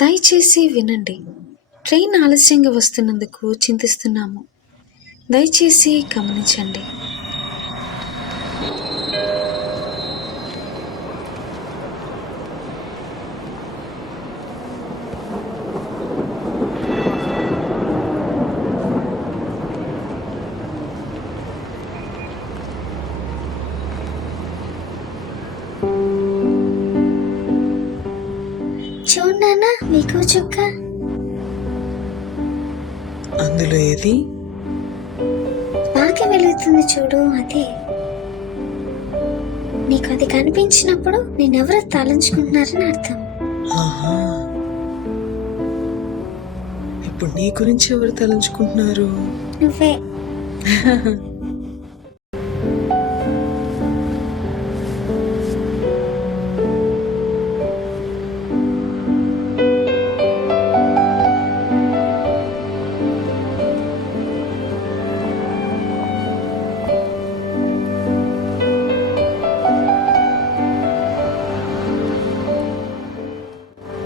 దయచేసి వినండి. ట్రైన్ ఆలస్యంగా వస్తున్నందుకు చింతిస్తున్నాము. దయచేసి గమనించండి. చూడన్నా మీకు చుక్క అందులో ఏది బాగా వెలుగుతుంది చూడు, అదే. నీకు అది కనిపించినప్పుడు నేనెవరో తలంచుకుంటున్నారని అర్థం. ఆహా, ఇప్పుడు నీ గురించి ఎవరు తలంచుకుంటున్నారు? నువ్వే.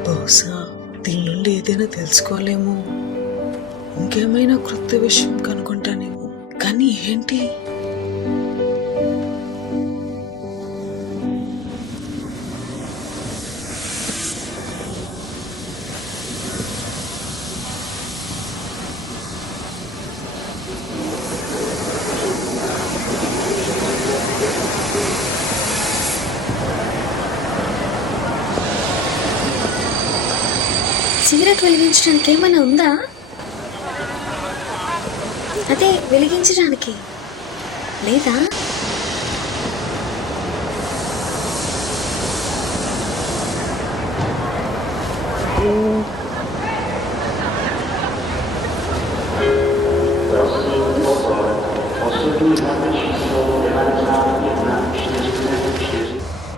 బహుశా దీని నుండి ఏదైనా తెలుసుకోలేమో, ఇంకేమైనా క్రొత్త విషయం కనుక్కుంటానేమో. కానీ ఏంటి? సిగరెట్ వెలిగించడానికి ఏమైనా ఉందా? అదే వెలిగించడానికి లేదా?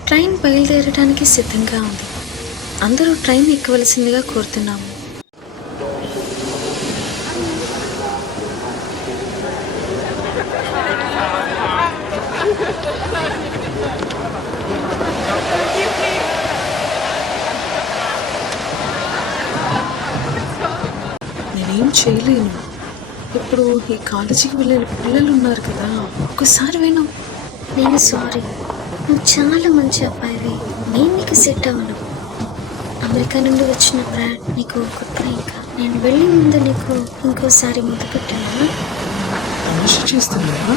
ట్రైన్ బయలుదేరడానికి సిద్ధంగా ఉంది. అందరూ ట్రైన్ ఎక్కవలసిందిగా కోరుతున్నాము. నేనేం చేయలేను. ఇప్పుడు ఈ కాలేజీకి వెళ్ళే పిల్లలు ఉన్నారు కదా, ఒక్కసారి విను. నేను సారీ. నువ్వు చాలా మంచి అబ్బాయివి. నేను నీకు సెట్ అవ్వను. అమెరికా నుండి వచ్చిన బ్రాడ్ నీకు కొత్త. ఇంకా నేను వెళ్ళే ముందు నీకు ఇంకోసారి ముద్దు పెట్టానా? తమాషా చేస్తున్నావా?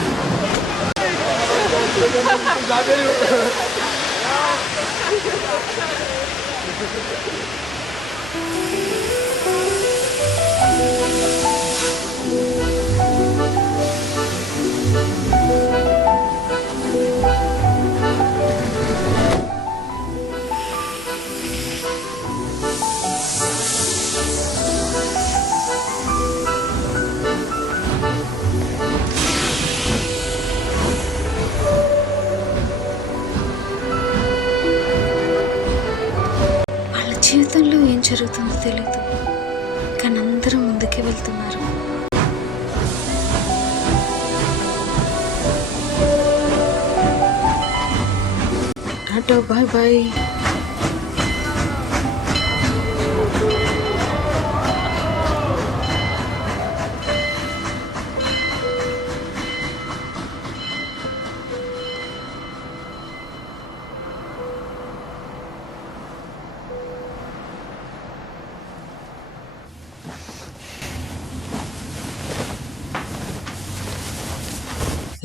వాళ్ళ జీవితంలో ఏం జరుగుతుందో తెలియదు, కానీ అందరూ ముందుకే వెళ్తున్నారు. Tata, bye bye.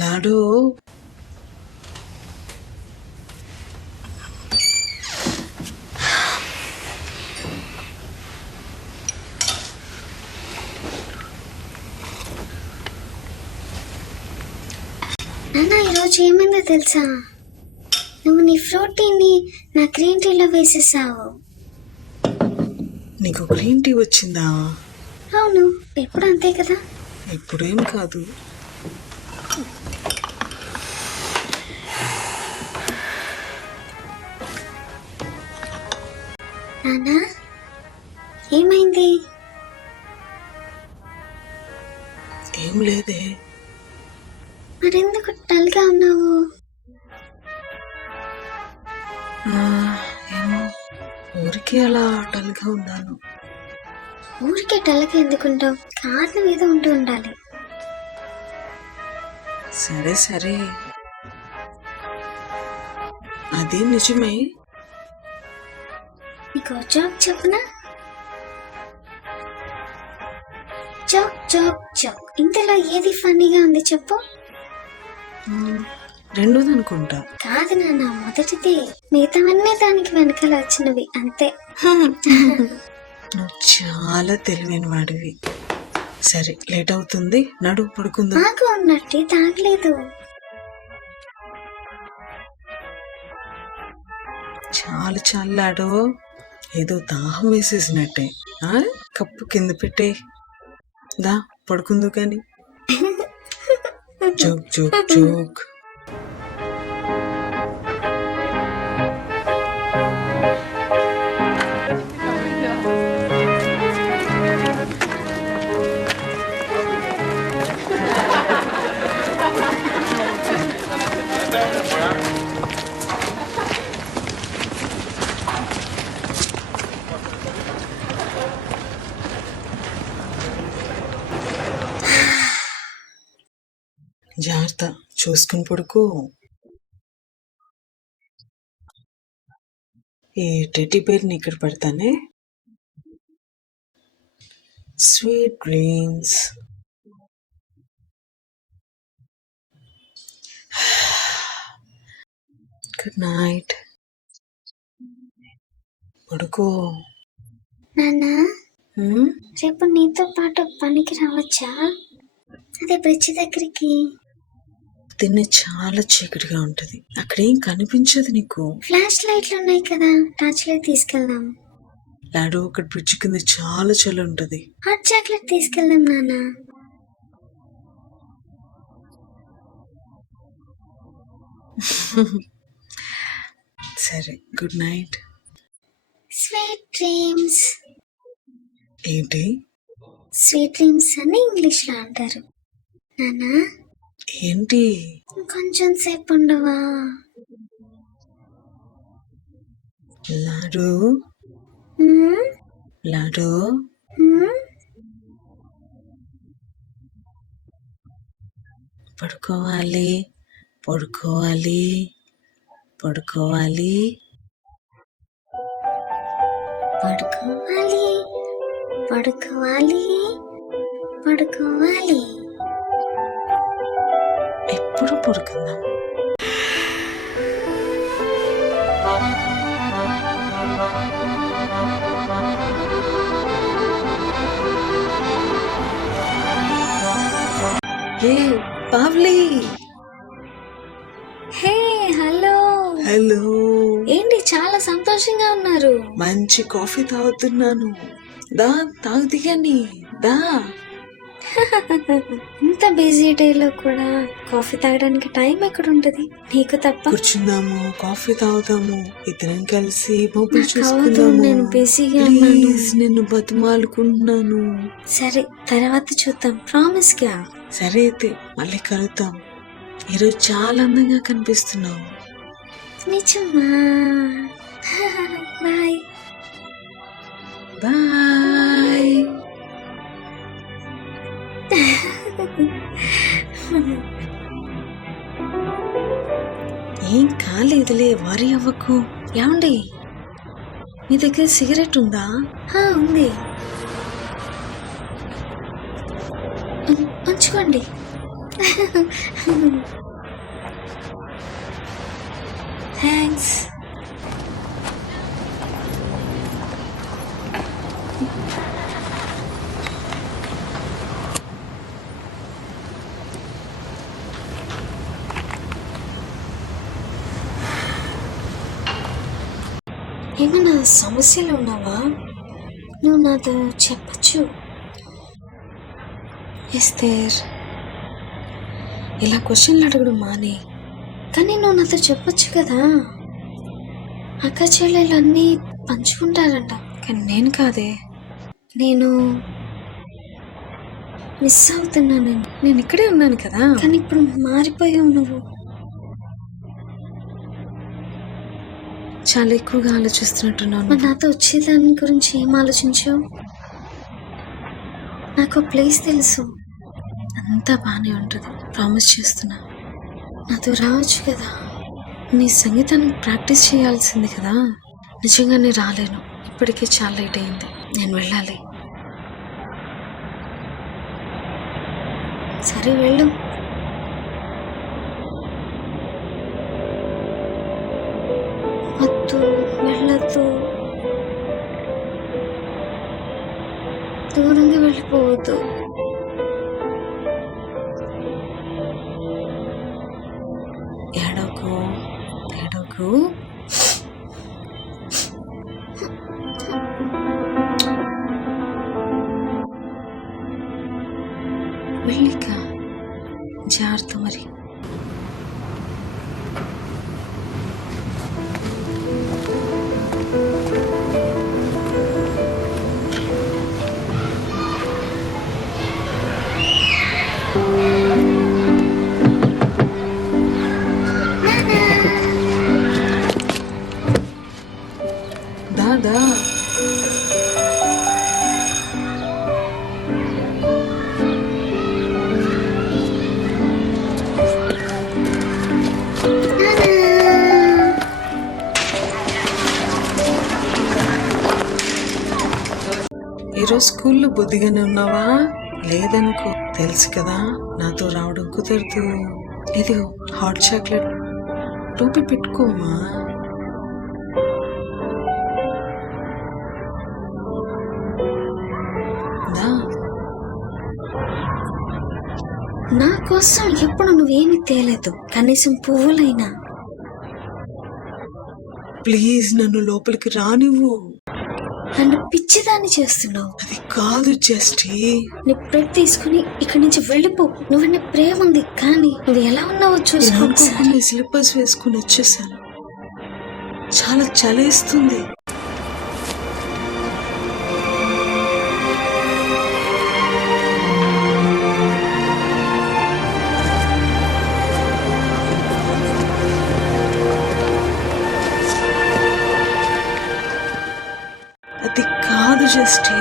లాడు, నాన్న, ఈరోజు ఏమైందో తెలుసా? నువ్వు నీ ఫ్రూట్ టీని నా గ్రీన్ టీలో వేసేసావు. నీకు గ్రీన్ టీ వచ్చిందా? అవును, ఎప్పుడు అంతే కదా. ఇప్పుడేం కాదు. నానా, ఏమైంది? ఏం లేదే. మరెందుకు డల్గా ఉన్నావు? ఏమో ఊరికే అలా డల్గా ఉన్నాను. ఊరికే డల్గా ఎందుకుంటావు? కారణం ఏదో ఉంటూ ఉండాలి. సరే సరే, అది నిజమే. నీకు జోక్ చెప్పనా? Joke joke joke. ఇంతలో ఏది ఫన్నీగా ఉంది చెప్పు? రెండోది అనుకుంటా. కాదు నాన్న, మొదటిది. మిగతావన్నీ దానికి వెనకాల వచ్చినవి అంతే. నువ్వు చాలా తెలివైన వాడివి. సరే, లేట్ అవుతుంది, నడు పడుకుందాం. నాకు ఉన్నట్టు తాగలేదు. చాలా చల్లాడు, ఏదో దాహం వేసేసినట్టే. కప్పు కింద పెట్టే, దా పడుకుందు కానీ. Joke joke joke. జాగ్రత్త, చూసుకుని పడుకో. ఈ టెడ్డీ బేర్ని ఇక్కడ పెడతానే. Sweet dreams. Good night. పడుకో. నాన్న, రేపు నీతో పాటు పనికి రావచ్చా? అదే బ్రిడ్జి దగ్గరికి. తిన్న చాలా చీకటిగా ఉంటది, అక్కడేం కనిపించదు నీకు. ఫ్లాష్ లైట్లు ఉన్నాయి కదా, టార్చ్ లైట్ తీసుకెళ్దాం. లాడు, అక్కడ బ్రిడ్జ్ కింద చాలా చలి ఉంటది. హాట్ చాక్లెట్ తీసుకెళ్దాం నాన్న. సరే, గుడ్ నైట్. Sweet dreams. ఏంటి? స్వీట్ డ్రీమ్స్ అని ఇంగ్లీష్ లో అంటారు. నాన్న, ఏంటి? కొంచెం సేపు ఉండవా? లాడు, లాడు, పడుకోవాలి, పడుకోవాలి, పడుకోవాలి, పడుకోవాలి, పడుకోవాలి, పడుకోవాలి. ఎప్పుడు పడుకుందాం? హే పావ్లీ. హే, హలో. హలో. ఏంటి చాలా సంతోషంగా ఉన్నారు? మంచి కాఫీ తాగుతున్నాను, దా తాగు దిగని, దా. ఇంత బిజీ డేలో కూడా కాఫీ తాగడానికి టైం ఎక్కడ ఉంటది నీకు తప్ప? కూర్చుందాము, కాఫీ తాగుదాము, ఇద్దరం కలిసి మొబైల్ నాకు చూసుకుందాము. నేను బిజీగా ఉన్నాను. ప్లీజ్, నిన్ను బతిమాలుకుంటున్నాను. సరే, తర్వాత చూద్దాం, ప్రామిస్ గా. సరే అయితే, మళ్ళీ కలుద్దాం. ఈరోజు చాలా అందంగా కనిపిస్తున్నావు. నిజమా? Bye bye. ఏం కాలేదులే, వరి అవ్వకు. ఏమండి, మీ దగ్గర సిగరెట్ ఉందా? ఉంది, ఉంచుకోండి. థ్యాంక్స్. ఏమైనా సమస్యలు ఉన్నావా? నువ్వు నాతో చెప్పచ్చు. ఎస్తేర్, ఇలా క్వశ్చన్లు అడగడం మానే. కానీ నువ్వు నాతో చెప్పొచ్చు కదా. అక్క చెల్లెలు అన్నీ పంచుకుంటారంట. కానీ నేను కాదే. నేను మిస్ అవుతున్నాను. నేను ఇక్కడే ఉన్నాను కదా. కానీ ఇప్పుడు మారిపోయావు నువ్వు. చాలా ఎక్కువగా ఆలోచిస్తున్నట్టున్నాను. మరి నాతో వచ్చేదాని గురించి ఏం ఆలోచించావు? నాకు ప్లేస్ తెలుసు. అంతా బాగానే ఉంటుంది, ప్రామిస్ చేస్తున్నా. నాతో రావచ్చు కదా. నీ సంగీతాన్ని ప్రాక్టీస్ చేయాల్సింది కదా. నిజంగానే రాలేను, ఇప్పటికే చాలా లేట్ అయింది, నేను వెళ్ళాలి. సరే వెళ్ళు. వద్దు, వెళ్ళొద్దు. దూరంగా వెళ్ళిపోవద్దు. ఏడవకు ఏడవకు. వెళ్ళిక జాగ్రత్త మరి. దాదా ఈరోజు స్కూల్లో బుద్ధిగానే ఉన్నావా? లేదనుకో, తెలుసు కదా నాతో రావడం కుదరదు. ఇది హాట్ చాక్లెట్, టోపీ పెట్టుకోమా. దా. నా కోసం ఎప్పుడు నువ్వేమి తేలేదు, కనీసం పువ్వులైనా. ప్లీజ్ నన్ను లోపలికి రానివ్వు. నన్ను పిచ్చిదాన్ని చేస్తున్నావు. అది కాదు జస్టీ. నీ బ్రెడ్ తీసుకుని ఇక్కడి నుంచి వెళ్ళిపో. నువ్వన్నీ ప్రేమ ఉంది, కానీ నువ్వు ఎలా ఉన్నావో చూసుకో ఒకసారి. స్లిప్పర్స్ వేసుకుని వచ్చేసాను, చాలా చలేస్తుంది. అది కాదు జస్టీ.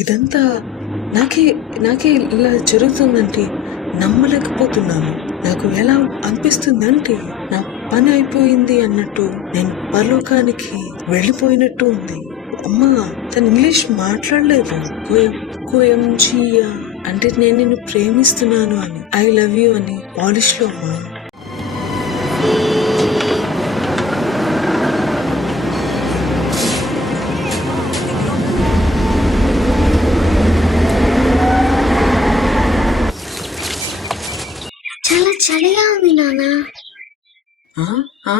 ఇదంతా నాకే నాకే ఇలా జరుగుతుందంటే నమ్మలేకపోతున్నాను. నాకు ఎలా అనిపిస్తుందంటే నా పని అయిపోయింది అన్నట్టు, నేను పరలోకానికి వెళ్ళిపోయినట్టు ఉంది. అమ్మా, తను ఇంగ్లీష్ మాట్లాడలేదు. కోయంజియా అంటే నేను నిన్ను ప్రేమిస్తున్నాను అని, ఐ లవ్ యూ అని పాలిష్ లో. అమ్మా, చాలా చలిగా ఉంది నాన్న. ఆ? ఆ?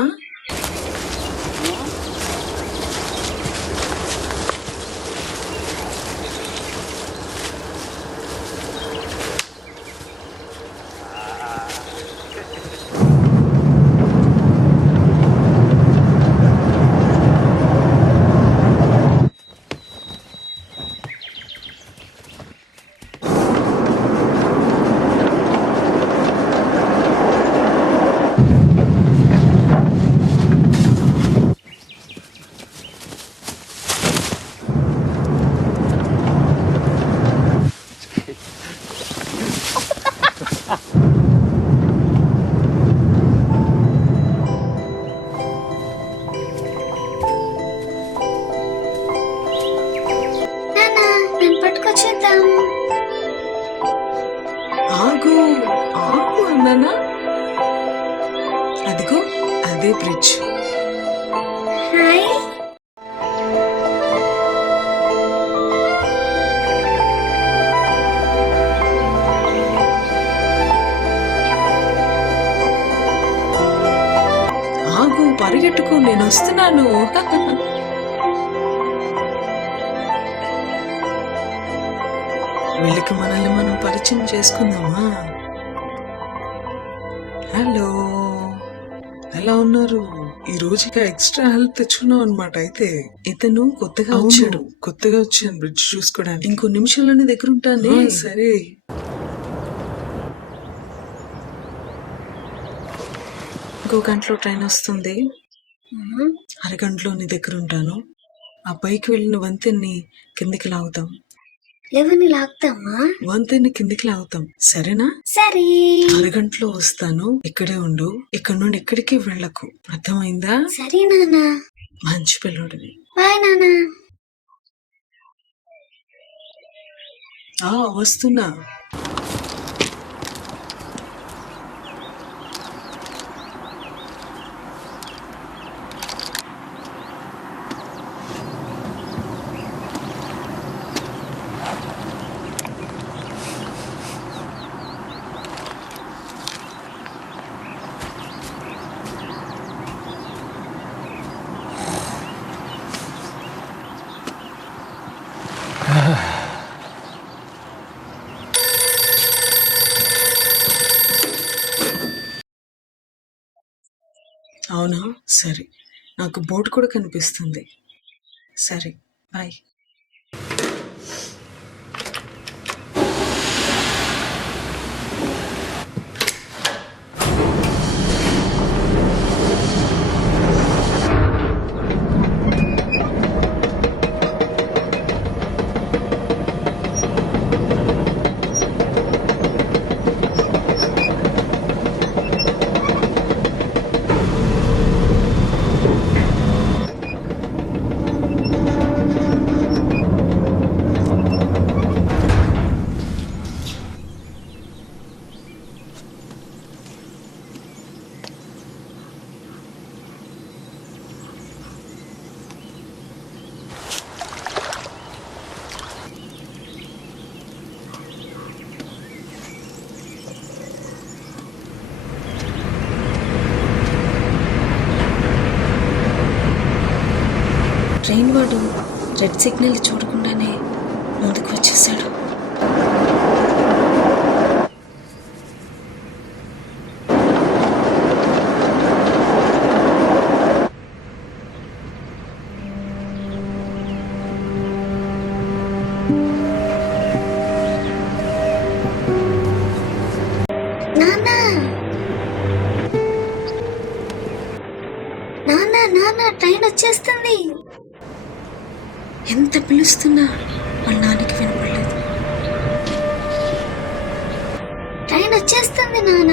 ఆగు ఆగు అన్నానా? అదిగో అదే బ్రిడ్జ్. హాయ్ నేను వస్తున్నాను. వీళ్ళకి మనల్ని మనం పరిచయం చేసుకుందామా? హలో, ఎలా ఉన్నారు? ఈ రోజుకి ఎక్స్ట్రా హెల్ప్ తెచ్చుకున్నాం అనమాట. అయితే ఇతను కొత్తగా వచ్చాను బ్రిడ్జ్ చూసుకోవడానికి. ఇంకో నిమిషంలోనే దగ్గర ఉంటానే. సరే, ఇంకో గంటలో ట్రైన్ వస్తుంది. అరగంటలో నీ దగ్గర ఉంటాను. ఆ పైకి వెళ్ళిన వంతెన్ని కిందికి లాగుతాం. ఎవరిని లాగుతామా? వంతెన్ని కిందికి లాగుతాం, సరేనా? సరే. అరగంటలో వస్తాను, ఇక్కడే ఉండు. ఇక్కడ నుండి ఎక్కడికి వెళ్ళకు, అర్థమైందా? సరే నాన్న. మంచి పిల్లోడివి. బాయ్ నాన్న. వస్తున్నా. అవునా, సరే. నాకు బోర్డు కూడా కనిపిస్తుంది. సరే, బాయ్. ట్రైన్ వాడు రెడ్ సిగ్నల్ చూడకుండానే ముందుకు వచ్చేసాడు. నాన్న నాన్న నాన్న, ట్రైన్ వచ్చేస్తుంది. ఎంత పిలుస్తున్నా వాళ్ళ నాన్నకి వినపడలేదు. ట్రైన్ వచ్చేస్తుంది నాన్న.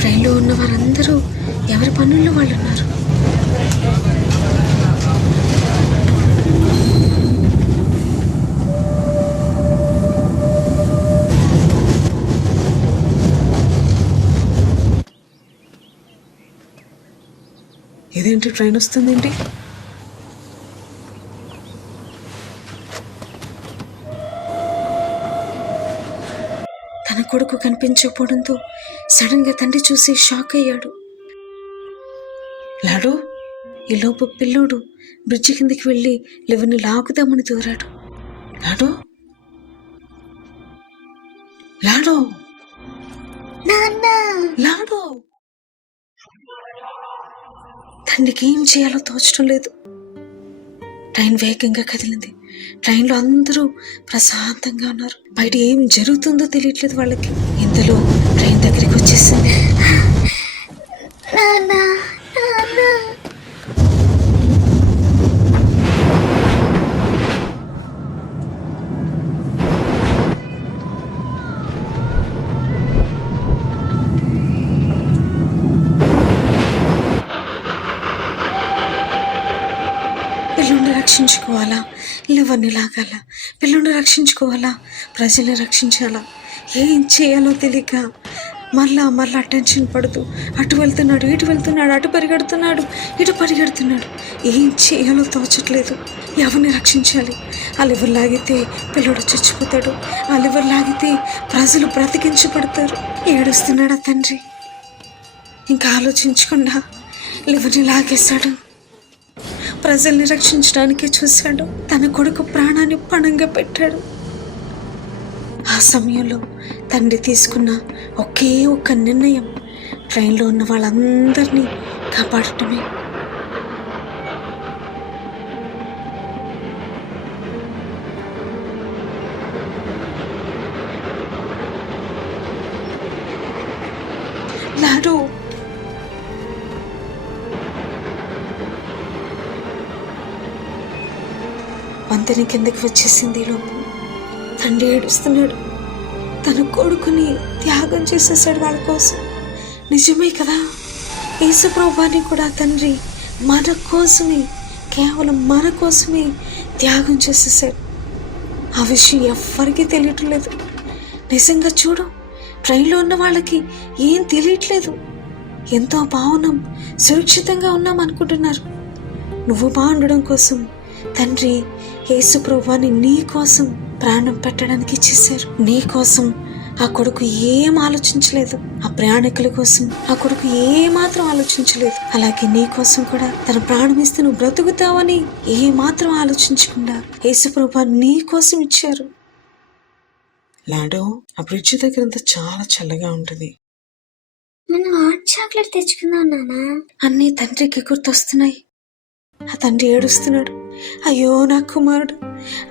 ట్రైన్లో ఉన్న వారందరూ ఎవరి పనుల్లో వాళ్ళు ఉన్నారు. ఇదేంటి, ట్రైన్ వస్తుందేంటి? తన కొడుకు కనిపించకపోవడంతో సడన్ గా తండ్రి చూసి షాక్ అయ్యాడు. లాడో, ఈ లోపు పిల్లోడు బ్రిడ్జి కిందికి వెళ్ళి లివర్ని లాగుదామని దూరాడు. లాడో, లాడో, నాన్న లాడో. తండ్రికి ఏం చేయాలో తోచడం లేదు. ట్రైన్ వేగంగా కదిలింది. ట్రైన్లో అందరూ ప్రశాంతంగా ఉన్నారు. బయట ఏం జరుగుతుందో తెలియట్లేదు వాళ్ళకి. ఇంతలో ట్రైన్ దగ్గరికి వచ్చేసింది. నాన్న నాన్న. పిల్లుండి రక్షించుకోవాలా, లివర్ని లాగాల, పిల్లుండి రక్షించుకోవాలా, ప్రజల్ని రక్షించాలా, ఏం చేయాలో తెలియక మళ్ళా టెన్షన్ పడుతూ అటు వెళ్తున్నాడు, ఇటు వెళ్తున్నాడు, అటు పరిగెడుతున్నాడు, ఇటు పరిగెడుతున్నాడు. ఏం చేయాలో తోచట్లేదు. ఎవరిని రక్షించాలి? ఆ లివర్ లాగితే పిల్లడు చచ్చిపోతాడు, ఆ లివర్ లాగితే ప్రజలు బ్రతికించబడతారు. ఏడుస్తున్నాడు ఆ తండ్రి. ఇంకా ఆలోచించకుండా లివర్ని లాగేశాడు. ప్రజల్ని రక్షించడానికే చూశాడు. తన కొడుకు ప్రాణాన్ని పణంగా పెట్టాడు. ఆ సమయంలో తండ్రి తీసుకున్న ఒకే ఒక్క నిర్ణయం ట్రైన్లో ఉన్న వాళ్ళందరినీ కాపాడటమే. లాడు, వంతెన కిందకి వచ్చేసింది. లోపు తండ్రి ఏడుస్తున్నాడు. తన కొడుకుని త్యాగం చేసేసాడు వాళ్ళ కోసం. నిజమే కదా, యేసు ప్రభువుని కూడా తండ్రి మన కోసమే, కేవలం మన కోసమే త్యాగం చేసేసాడు. ఆ విషయం ఎవ్వరికీ తెలియట్లేదు. నిజంగా చూడు, ట్రైన్లో ఉన్న వాళ్ళకి ఏం తెలియట్లేదు. ఎంతో బాగున్నాం, సురక్షితంగా ఉన్నాం అనుకుంటున్నారు. నువ్వు బాగుండడం కోసం తండ్రి యేసు ప్రభువుని నీ కోసం ప్రాణం పెట్టడానికి ఇచ్చేశారు. నీ కోసం ఆ కొడుకు ఏం ఆలోచించలేదు. ఆ ప్రయాణికుల కోసం ఆ కొడుకు ఏమాత్రం ఆలోచించలేదు. అలాగే నీ కోసం కూడా తన ప్రాణం ఇస్తే నువ్వు బ్రతుకుతావని ఏమాత్రం ఆలోచించకుండా యేసు ప్రభువు నీ కోసం ఇచ్చారు. లాడో, ఆ బ్రిడ్జ్ దగ్గర అంతా చాలా చల్లగా ఉంటది. మనం హాట్ చాక్లెట్ తెచ్చుకుందాం నాన్న. అన్నీ తండ్రికి గుర్తొస్తున్నాయి. ఆ తండ్రి ఏడుస్తున్నాడు. అయ్యో నా కుమారుడు,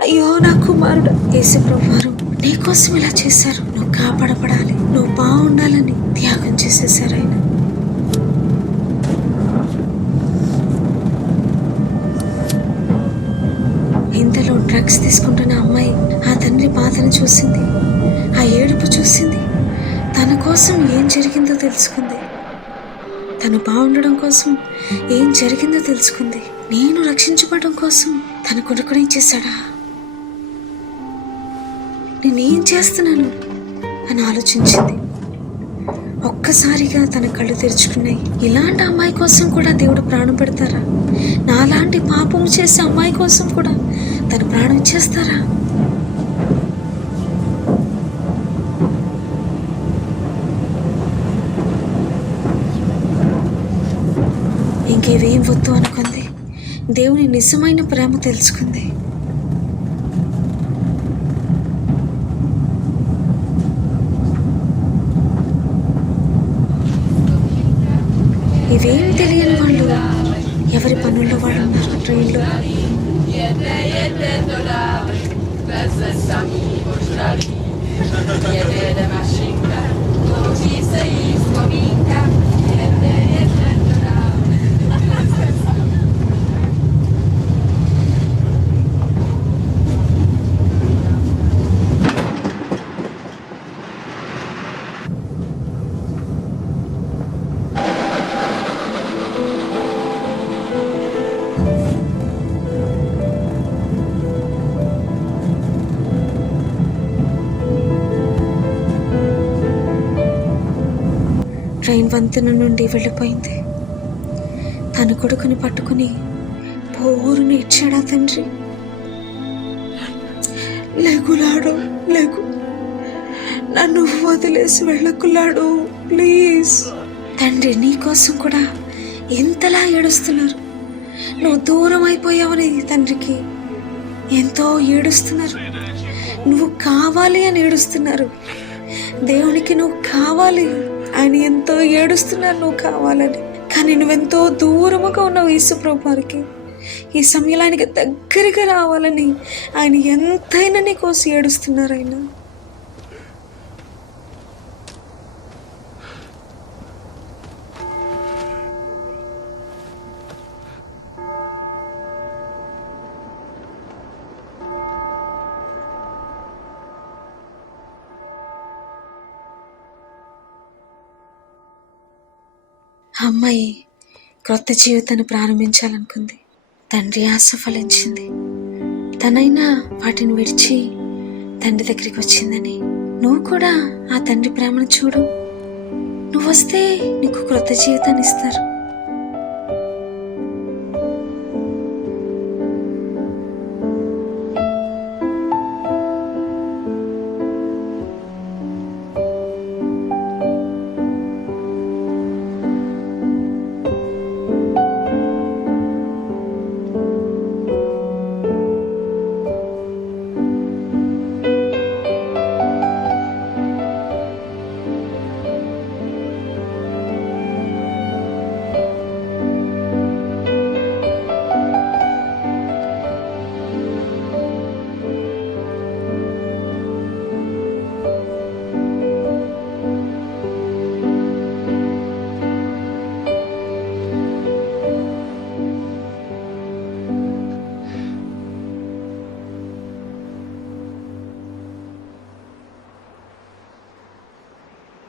అయ్యో నా కుమారుడు. యేసు ప్రభువారు నీ కోసం ఇలా చేశారు. నువ్వు కాపాడబడాలి, నువ్వు బాగుండాలని త్యాగం చేసేశారు ఆయన. ఇంతలో డ్రగ్స్ తీసుకుంటున్న అమ్మాయి ఆ తండ్రి బాధను చూసింది, ఆ ఏడుపు చూసింది. తన కోసం ఏం జరిగిందో తెలుసుకుంది. తను బాగుండడం కోసం ఏం జరిగిందో తెలుసుకుంది. నేను రక్షించబడడం కోసం తన కొడుకునే చేశాడా? నేనేం చేస్తున్నాను అని ఆలోచించింది. ఒక్కసారిగా తన కళ్ళు తెరుచుకున్నాయి. ఇలాంటి అమ్మాయి కోసం కూడా దేవుడు ప్రాణం పెడతారా? నాలాంటి పాపం చేసే అమ్మాయి కోసం కూడా తన ప్రాణం ఇచ్చేస్తారా? ఇంకేవేం వద్దు అనుకుంది. దేవుని నిజమైన ప్రేమ తెలుసుకుంది. ఇవేం తెలియని వాళ్ళు ఎవరి పనుల్లో వాళ్ళు ఉన్నారు ట్రైన్లో. ట్రైన్ వంతెన నుండి వెళ్ళిపోయింది. తన కొడుకుని పట్టుకుని పోరుని ఇచ్చాడా తండ్రి. లేకులాడు, లేకు, నన్ను వదిలేసి వెళ్ళకులాడు, ప్లీజ్. తండ్రి నీ కోసం కూడా ఎంతలా ఏడుస్తున్నారు. నువ్వు దూరం అయిపోయావని తండ్రికి ఎంతో ఏడుస్తున్నారు. నువ్వు కావాలి అని ఏడుస్తున్నారు. దేవునికి నువ్వు కావాలి, ఆయన ఎంతో ఏడుస్తున్నారు నువ్వు కావాలని. కానీ నువ్వెంతో దూరముగా ఉన్నావు యేసు ప్రభువారికి. ఈ సమయంలో ఆయనకి దగ్గరగా రావాలని ఆయన ఎంతైనా నీ కోసం ఏడుస్తున్నారు ఆయన. అమ్మాయి క్రొత్త జీవితాన్ని ప్రారంభించాలనుకుంది. తండ్రి ఆశ ఫలించింది. తనైనా వాటిని విడిచి తండ్రి దగ్గరికి వచ్చిందని. నువ్వు కూడా ఆ తండ్రి ప్రేమను చూడు. నువ్వు వస్తే నీకు క్రొత్త జీవితాన్ని ఇస్తారు.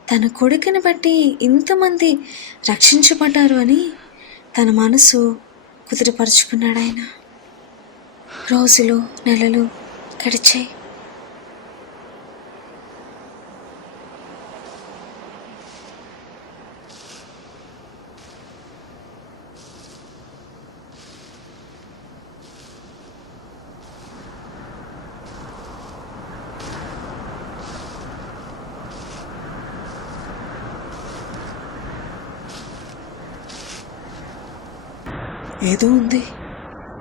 తన కొడుకుని బట్టి ఇంతమంది రక్షించబడ్డారు అని తన మనసు కుదుటపరుచుకున్నాడు ఆయన. రోజులు నెలలు గడిచాయి. ఏదో ఉంది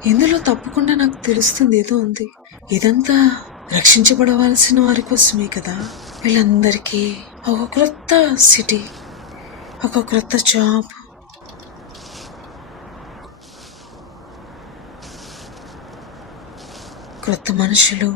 ఇందులో, తప్పకుండా నాకు తెలుస్తుంది ఏదో ఉంది. ఇదంతా రక్షించబడవలసిన వారి కోసమే కదా. వీళ్ళందరికీ ఒక క్రొత్త సిటీ, ఒక క్రొత్త జాబ్, క్రొత్త మనుషులు.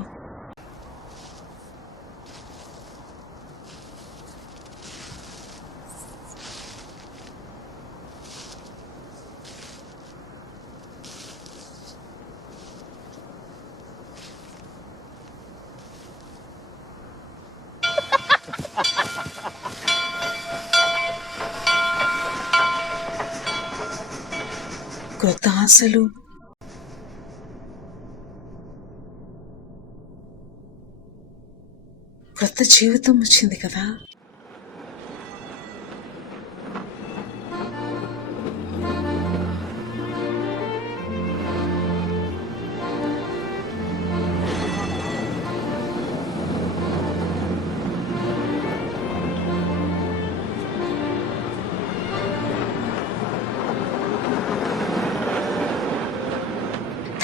క్రొత్త ఆశలు, క్రొత్త జీవితం వచ్చింది కదా.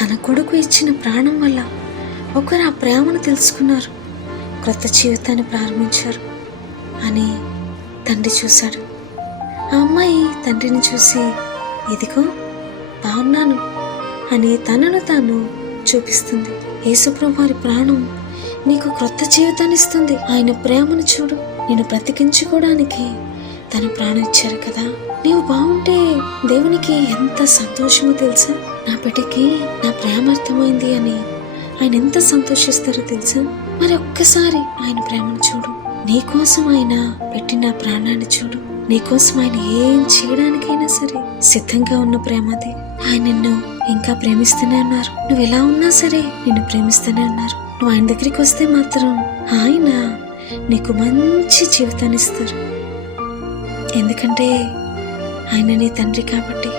తన కొడుకు ఇచ్చిన ప్రాణం వల్ల ఒకరు ఆ ప్రేమను తెలుసుకున్నారు, క్రొత్త జీవితాన్ని ప్రారంభించారు అని తండ్రి చూశాడు. ఆ అమ్మాయి తండ్రిని చూసి, ఇదిగో బాగున్నాను అని తనను తాను చూపిస్తుంది. యేసుప్రభు వారి ప్రాణం నీకు క్రొత్త జీవితాన్ని ఇస్తుంది. ఆయన ప్రేమను చూడు. నేను బ్రతికించుకోవడానికి తన ప్రాణం ఇచ్చారు కదా. నీవు బాగుంటే దేవునికి ఎంత సంతోషమో తెలుసా. నా బిడ్డకి నా ప్రేమ అర్థమైంది అని ఆయన ఎంత సంతోషిస్తారో తెలుసా. మరి ఒక్కసారి ఆయన ప్రేమను చూడు. నీకోసం ఆయన పెట్టిన ప్రాణాన్ని చూడు. నీకోసం ఆయన ఏం చేయడానికైనా సరే సిద్ధంగా ఉన్న ప్రేమది. ఆయన నిన్ను ఇంకా ప్రేమిస్తూనే ఉన్నారు. నువ్వు ఎలా ఉన్నా సరే నిన్ను ప్రేమిస్తూనే ఉన్నారు. నువ్వు ఆయన దగ్గరికి వస్తే మాత్రం ఆయన నీకు మంచి జీవితాన్ని ఇస్తారు. ఎందుకంటే ఆయన నీ తండ్రి కాబట్టి.